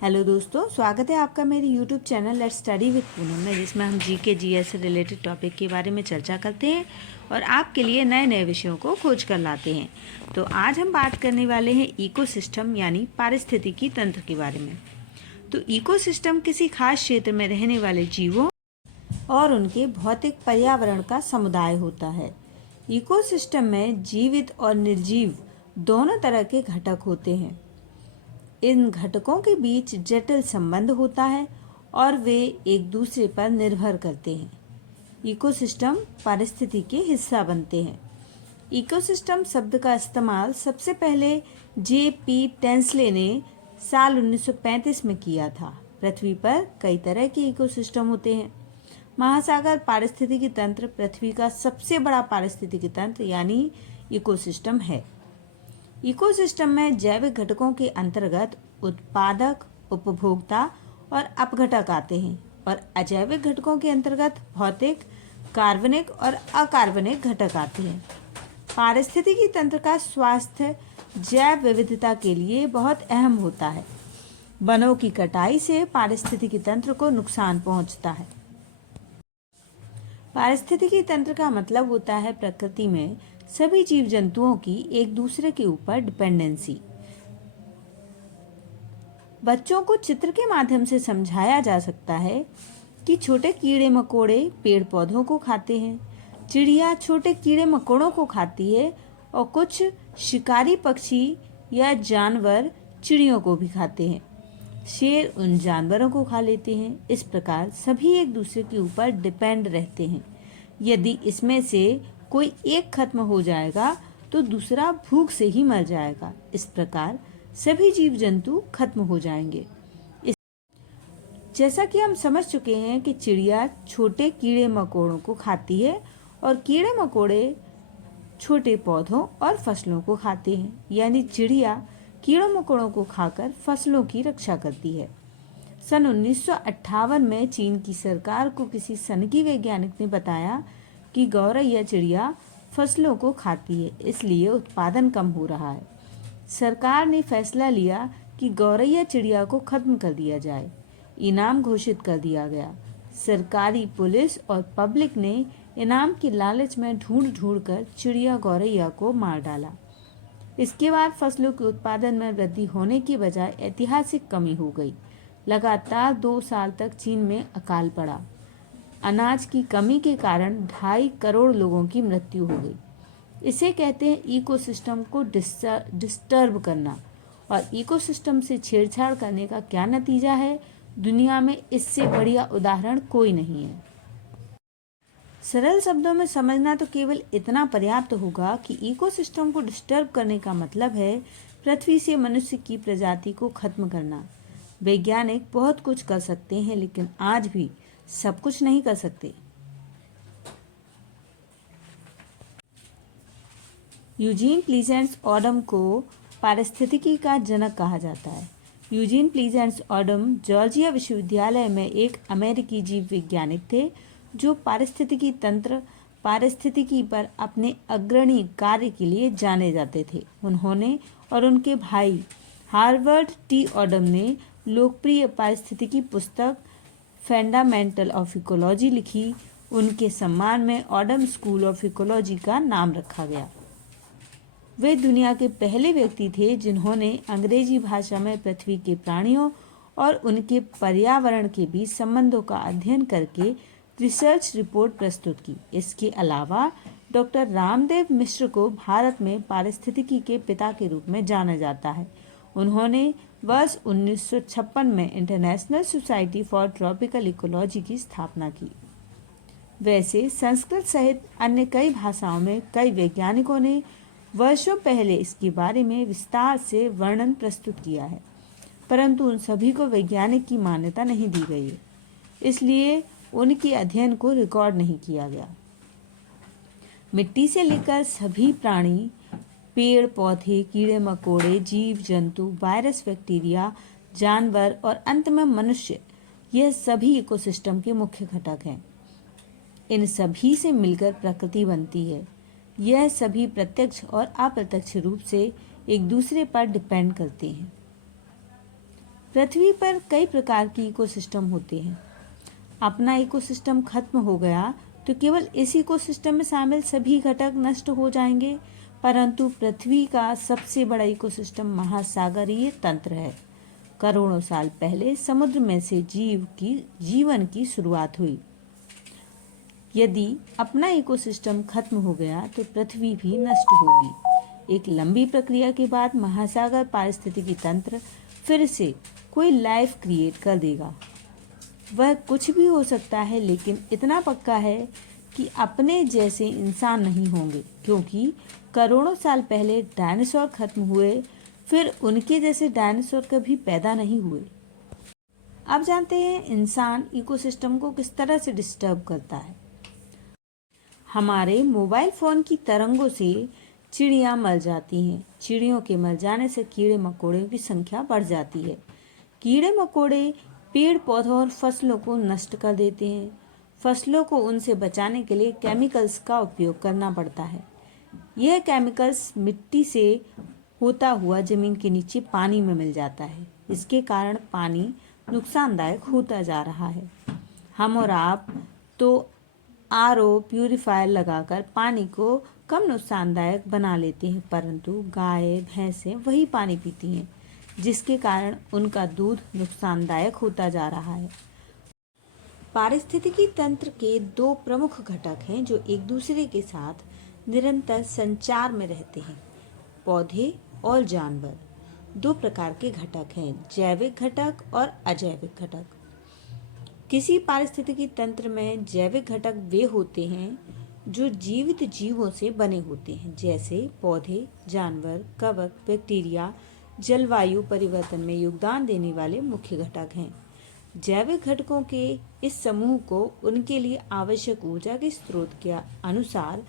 Hello दोस्तों, स्वागत है आपका मेरे YouTube channel let's study with Poonam में, जिसमें हम जीके जीएस से रिलेटेड टॉपिक के बारे में चर्चा करते हैं और आपके लिए नए नए विषयों को खोज कर लाते हैं। तो आज हम बात करने वाले हैं इकोसिस्टम यानी पारिस्थितिकी तंत्र के बारे में। तो इकोसिस्टम किसी खास क्षेत्र में रहने वाले जीवों और उनके भौतिक पर्यावरण का समुदाय होता है। इकोसिस्टम में जीवित और निर्जीव दोनों तरह के घटक होते हैं। इन घटकों के बीच जटिल संबंध होता है और वे एक दूसरे पर निर्भर करते हैं। इकोसिस्टम पारिस्थितिकी के हिस्सा बनते हैं। इकोसिस्टम शब्द का इस्तेमाल सबसे पहले J.P. टेंसले ने साल 1935 में किया था। पृथ्वी पर कई तरह के इकोसिस्टम होते हैं। महासागर पारिस्थितिकी तंत्र पृथ्वी का सबसे बड़ा पारिस्थितिकी तंत्र यानी इकोसिस्टम है। इकोसिस्टम में जैविक घटकों के अंतर्गत उत्पादक, उपभोक्ता और अपघटक आते हैं और अजैविक घटकों के अंतर्गत भौतिक, कार्बनिक और अकार्बनिक घटक आते हैं। पारिस्थितिकी तंत्र का स्वास्थ्य जैव विविधता के लिए बहुत अहम होता है। वनों की कटाई से पारिस्थितिकी तंत्र को नुकसान पहुंचता है। पारिस्थितिकी तंत्र का मतलब होता है प्रकृति में सभी जीव जंतुओं की एक दूसरे के ऊपर डिपेंडेंसी। बच्चों को चित्र के माध्यम से समझाया जा सकता है कि छोटे कीड़े मकोड़े पेड़ पौधों को खाते हैं, चिड़िया छोटे कीड़े मकोड़ों को खाती है और कुछ शिकारी पक्षी या जानवर चिड़ियों को भी खाते हैं। शेर उन जानवरों को खा लेते हैं। इस प्रकार सभी एक दूसरे के ऊपर डिपेंड रहते हैं। यदि इसमें से कोई एक खत्म हो जाएगा तो दूसरा भूख से ही मर जाएगा। इस प्रकार सभी जीव जंतु खत्म हो जाएंगे। जैसा कि हम समझ चुके हैं कि चिड़िया छोटे कीड़े मकोड़ों को खाती है और कीड़े मकोड़े छोटे पौधों और फसलों को खाते हैं, यानी चिड़िया कीड़ों मकोड़ों को खाकर फसलों की रक्षा करती है। सन 1958 में चीन की सरकार को किसी सनकी वैज्ञानिक ने बताया कि गौरैया चिड़िया फसलों को खाती है, इसलिए उत्पादन कम हो रहा है। सरकार ने फैसला लिया कि गौरैया चिड़िया को खत्म कर दिया जाए। इनाम घोषित कर दिया गया। सरकारी पुलिस और पब्लिक ने इनाम की लालच में ढूंढ कर चिड़िया गौरैया को मार डाला। इसके बाद फसलों के उत्पादन में वृद्धि होने की बजाय ऐतिहासिक कमी हो गई। लगातार 2 साल तक चीन में अकाल पड़ा। अनाज की कमी के कारण 2.5 करोड़ लोगों की मृत्यु हो गई। इसे कहते हैं इकोसिस्टम को डिस्टर्ब करना। और इकोसिस्टम से छेड़छाड़ करने का क्या नतीजा है? दुनिया में इससे बढ़िया उदाहरण कोई नहीं है। सरल शब्दों में समझना तो केवल इतना पर्याप्त होगा कि इकोसिस्टम को डिस्टर्ब करने का मतलब है पृथ्वी से मनुष्य की प्रजाति को खत्म करना। वैज्ञानिक बहुत कुछ कर सकते हैं, लेकिन आज भी सब कुछ नहीं कर सकते। यूजीन प्लीजेंट्स ऑडम को पारिस्थितिकी का जनक कहा जाता है। यूजीन प्लीजेंट्स ऑडम जॉर्जिया विश्वविद्यालय में एक अमेरिकी जीव वैज्ञानिक थे जो पारिस्थितिकी तंत्र पारिस्थितिकी पर अपने अग्रणी कार्य के लिए जाने जाते थे। उन्होंने और उनके भाई हार्वर्ड टी ऑडम ने लोकप्रिय पारिस्थितिकी पुस्तक फंडामेंटल ऑफ इकोलॉजी लिखी। उनके सम्मान में ऑडम स्कूल ऑफ इकोलॉजी का नाम रखा गया। वे दुनिया के पहले व्यक्ति थे जिन्होंने अंग्रेजी भाषा में पृथ्वी के प्राणियों और उनके पर्यावरण के बीच संबंधों का अध्ययन करके रिसर्च रिपोर्ट प्रस्तुत की। इसके अलावा डॉक्टर रामदेव मिश्र को भारत में पारिस्थितिकी के पिता के रूप में जाना जाता है। उन्होंने वर्ष 1956 में international society for tropical ecology की स्थापना की। वैसे संस्कृत सहित अन्य कई भाषाओं में कई वैज्ञानिकों ने वर्षों पहले इसके बारे में विस्तार से वर्णन प्रस्तुत किया है, परंतु उन सभी को वैज्ञानिक की मान्यता नहीं दी गई है, इसलिए उनके अध्ययन को रिकॉर्ड नहीं किया गया। मिट्टी से लेकर सभी प्राणी, पेड़ पौधे, कीड़े मकोड़े, जीव जंतु, वायरस, बैक्टीरिया, जानवर और अंत में मनुष्य, यह सभी इकोसिस्टम के मुख्य घटक हैं। इन सभी से मिलकर प्रकृति बनती है। यह सभी प्रत्यक्ष और अप्रत्यक्ष रूप से एक दूसरे पर डिपेंड करते हैं। पृथ्वी पर कई प्रकार के इकोसिस्टम होते हैं। अपना इकोसिस्टम खत्म हो गया तो केवल इस इकोसिस्टम में शामिल सभी घटक नष्ट हो जाएंगे, परंतु पृथ्वी का सबसे बड़ा इकोसिस्टम महासागरीय तंत्र है। करोड़ों साल पहले समुद्र में से जीवन की शुरुआत हुई। यदि अपना इकोसिस्टम खत्म हो गया तो पृथ्वी भी नष्ट होगी। एक लंबी प्रक्रिया के बाद महासागर पारिस्थितिकी तंत्र फिर से कोई लाइफ क्रिएट कर देगा। वह कुछ भी हो सकता है, लेकिन इतना पक्का है कि अपने जैसे इंसान नहीं होंगे, क्योंकि करोड़ों साल पहले डायनासोर खत्म हुए, फिर उनके जैसे डायनासोर कभी पैदा नहीं हुए। अब जानते हैं इंसान इकोसिस्टम को किस तरह से डिस्टर्ब करता है। हमारे मोबाइल फ़ोन की तरंगों से चिड़ियाँ मर जाती हैं। चिड़ियों के मर जाने से कीड़े मकोड़ों की संख्या बढ़ जाती है। कीड़े मकोड़े पेड़ पौधों और फसलों को नष्ट कर देते हैं। फसलों को उनसे बचाने के लिए केमिकल्स का उपयोग करना पड़ता है। यह केमिकल्स मिट्टी से होता हुआ जमीन के नीचे पानी में मिल जाता है। इसके कारण पानी नुकसानदायक होता जा रहा है। हम और आप तो आरओ प्यूरिफायर लगाकर पानी को कम नुकसानदायक बना लेते हैं, परंतु गाय भैंसें वही पानी पीती हैं, जिसके कारण उनका दूध नुकसानदायक होता जा रहा है। पारिस्थितिकी तंत्र के दो प्रमुख घटक हैं जो एक दूसरे के साथ निरंतर संचार में रहते हैं, पौधे और जानवर। दो प्रकार के घटक हैं, जैविक घटक और अजैविक घटक। किसी पारिस्थितिकी तंत्र में जैविक घटक वे होते हैं जो जीवित जीवों से बने होते हैं, जैसे पौधे, जानवर, कवक, बैक्टीरिया जलवायु परिवर्तन में योगदान देने वाले मुख्य घटक हैं। जैविक घटकों के इस समूह को उनके लिए आवश्यक ऊर्जा के स्रोत के अनुसार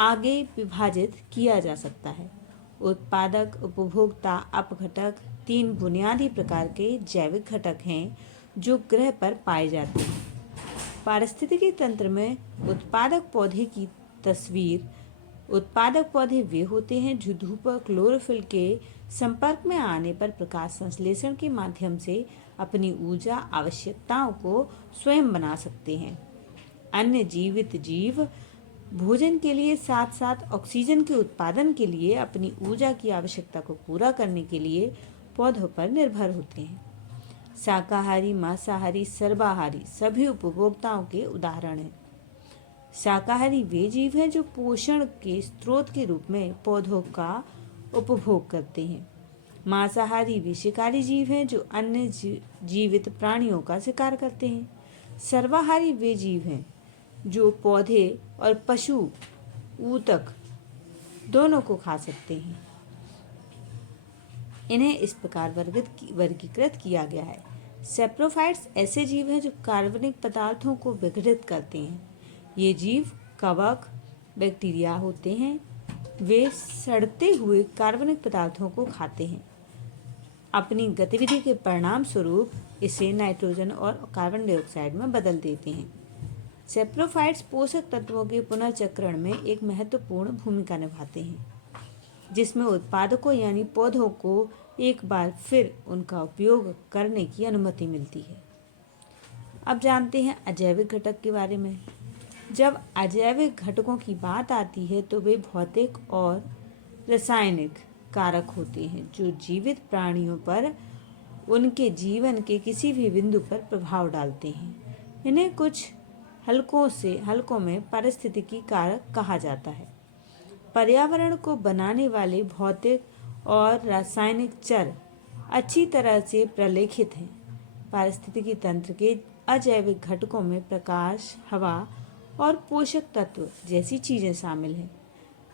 आगे विभाजित किया जा सकता है। उत्पादक, उपभोक्ता, अपघटक तीन बुनियादी प्रकार के जैविक घटक हैं जो ग्रह पर पाए जाते हैं। पारिस्थितिकी तंत्र में उत्पादक पौधे की तस्वीर। उत्पादक पौधे वे होते हैं जो धूप और क्लोरोफिल के संपर्क में आने पर प्रकाश संश्लेषण के माध्यम से अपनी ऊर्जा आवश्यकताओं को स्वयं बना सकते हैं। अन्य जीवित जीव भोजन के लिए साथ साथ ऑक्सीजन के उत्पादन के लिए अपनी ऊर्जा की आवश्यकता को पूरा करने के लिए पौधों पर निर्भर होते हैं। शाकाहारी, मांसाहारी, सर्वाहारी सभी उपभोक्ताओं के उदाहरण हैं। शाकाहारी वे जीव हैं जो पोषण के स्रोत के रूप में पौधों का उपभोग करते हैं। मांसाहारी वे शिकारी जीव हैं जो अन्य जीवित प्राणियों का शिकार करते हैं। सर्वाहारी वे जीव हैं जो पौधे और पशु, ऊतक दोनों को खा सकते हैं। इन्हें इस प्रकार वर्गीकृत किया गया है। सेप्रोफाइट्स ऐसे जीव हैं जो कार्बनिक पदार्थों को विघटित करते हैं। ये जीव कवक, बैक्टीरिया होते हैं। वे सड़ते हुए कार्बनिक पदार्थों को खाते हैं। अपनी गतिविधि के परिणाम स्वरूप इसे नाइट्रोजन और कार्बन डाइऑक्साइड में बदल देते हैं। सेप्रोफाइट्स पोषक तत्वों के पुनर्चक्रण में एक महत्वपूर्ण भूमिका निभाते हैं, जिसमें उत्पादकों यानी पौधों को एक बार फिर उनका उपयोग करने की अनुमति मिलती है। अब जानते हैं अजैविक घटक के बारे में। जब अजैविक घटकों की बात आती है तो वे भौतिक और रासायनिक कारक होते हैं जो जीवित प्राणियों पर उनके जीवन के किसी भी बिंदु पर प्रभाव डालते हैं। इन्हें कुछ हलकों में पारिस्थितिकी कारक कहा जाता है। पर्यावरण को बनाने वाले भौतिक और रासायनिक चर अच्छी तरह से प्रलेखित हैं। पारिस्थितिकी तंत्र के अजैविक घटकों में प्रकाश, हवा और पोषक तत्व जैसी चीजें शामिल हैं।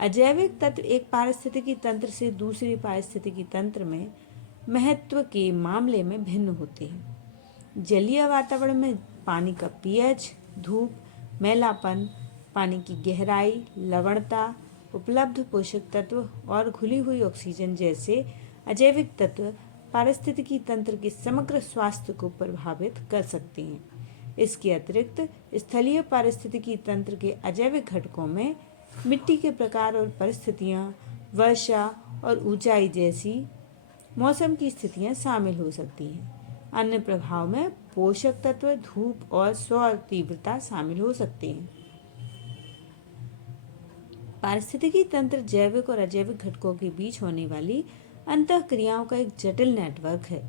अजैविक तत्व एक पारिस्थितिकी तंत्र से दूसरे पारिस्थितिकी तंत्र में महत्व के मामले में भिन्न होते हैं। जलीय वातावरण में पानी का पीएच, धूप, मैलापन, पानी की गहराई, लवणता, उपलब्ध पोषक तत्व और घुली हुई ऑक्सीजन जैसे अजैविक तत्व पारिस्थितिकी तंत्र के समग्र स्वास्थ्य को प्रभावित कर सकते हैं। इसके अतिरिक्त स्थलीय पारिस्थितिकी तंत्र के अजैविक घटकों में मिट्टी के प्रकार और परिस्थितियां, वर्षा और ऊंचाई जैसी मौसम की स्थितियां शामिल हो सकती हैं। अन्य प्रभाव में पोषक तत्व, धूप और सौर तीव्रता शामिल हो सकते हैं। पारिस्थितिकी तंत्र जैविक और अजैविक घटकों के बीच होने वाली अंतःक्रियाओं का एक जटिल नेटवर्क है।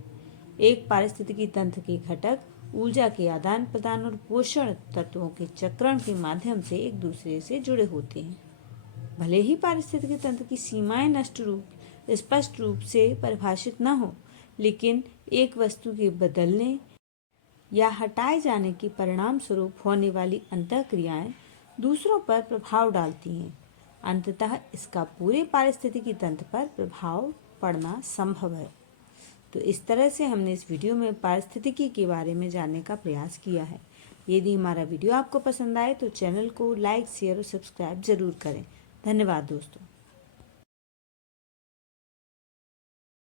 एक पारिस्थितिकी तंत्र के घटक ऊर्जा के आदान प्रदान और पोषण तत्वों के चक्रण के माध्यम से एक दूसरे से जुड़े होते हैं। भले ही पारिस्थितिकी तंत्र की सीमाएं स्पष्ट रूप से परिभाषित न हो, लेकिन एक वस्तु के बदलने या हटाए जाने के परिणाम स्वरूप होने वाली अंतःक्रियाएं दूसरों पर प्रभाव डालती हैं। अंततः इसका पूरे पारिस्थितिकी तंत्र पर प्रभाव पड़ना संभव है। तो इस तरह से हमने इस वीडियो में पारिस्थितिकी के बारे में जानने का प्रयास किया है। यदि हमारा वीडियो आपको पसंद आए तो चैनल को लाइक, शेयर और सब्सक्राइब जरूर करें। धन्यवाद दोस्तों।